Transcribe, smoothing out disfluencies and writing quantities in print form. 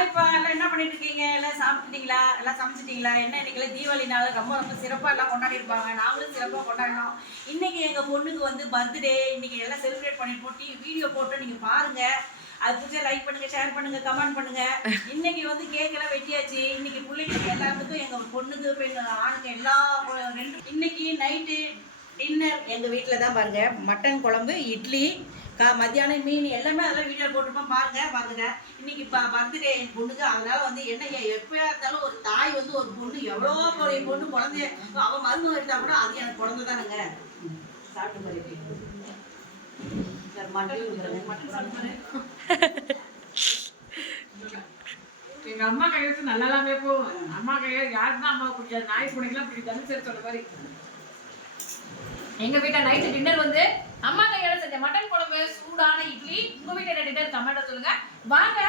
ஹாய்ப்பா, எல்லாம் என்ன பண்ணிட்டு இருக்கீங்க? எல்லாம் சாப்பிட்டுட்டீங்களா? எல்லாம் சமைச்சிட்டீங்களா? என்ன இன்னைக்கு தீபாவளி நாள் ரொம்ப ரொம்ப சிறப்பாக எல்லாம் கொண்டாடி இருப்பாங்க. நாங்களும் சிறப்பாக கொண்டாடினோம். இன்னைக்கு எங்கள் பொண்ணுக்கு வந்து பர்த்டே. இன்னைக்கு எல்லாம் செலிப்ரேட் பண்ணி போட்டு வீடியோ போட்டு நீங்கள் பாருங்க. அது பிடிச்சா லைக் பண்ணுங்க, ஷேர் பண்ணுங்க, கமெண்ட் பண்ணுங்க. இன்னைக்கு வந்து கேக் எல்லாம் வெட்டியாச்சு. இன்னைக்கு பிள்ளைங்களுக்கு எல்லாத்துக்கும் எங்கள் பொண்ணுக்கு பெண் ஆணுக்கு எல்லா இன்னைக்கு நைட்டு டின்னர் எங்கள் வீட்டில் தான் பாருங்க. மட்டன் குழம்பு, இட்லி, மத்தியானம் மீன் எல்லாமே அதெல்லாம் வீடியோ போட்டுருப்போம். பாருங்க இன்னைக்கு பர்த்டே என் பொண்ணுக்கு. அதனால வந்து என்ன எப்பயா இருந்தாலும் ஒரு தாய் வந்து ஒரு பொண்ணு எவ்வளோ என் பொண்ணு குழந்தைய அவன் மருந்து எடுத்தா கூட அது எனக்கு குழந்தை தானுங்க. சாப்பிட்டு பாரு எங்க அம்மா கையெழுத்து நல்லாமே போகும். அம்மா கையில் யாருன்னா அம்மா பிடிக்காது, நாய் பிடிக்கலாம் பிடிக்காதுன்னு சரி சொல்ற மாதிரி. எங்க வீட்டை நைட்டு டின்னர் வந்து அம்மா கையால செஞ்ச மட்டன் குழம்பு, சூடான இட்லி. உங்க வீட்டை டின்னர் கமெண்ட்ல சொல்லுங்க வாங்க.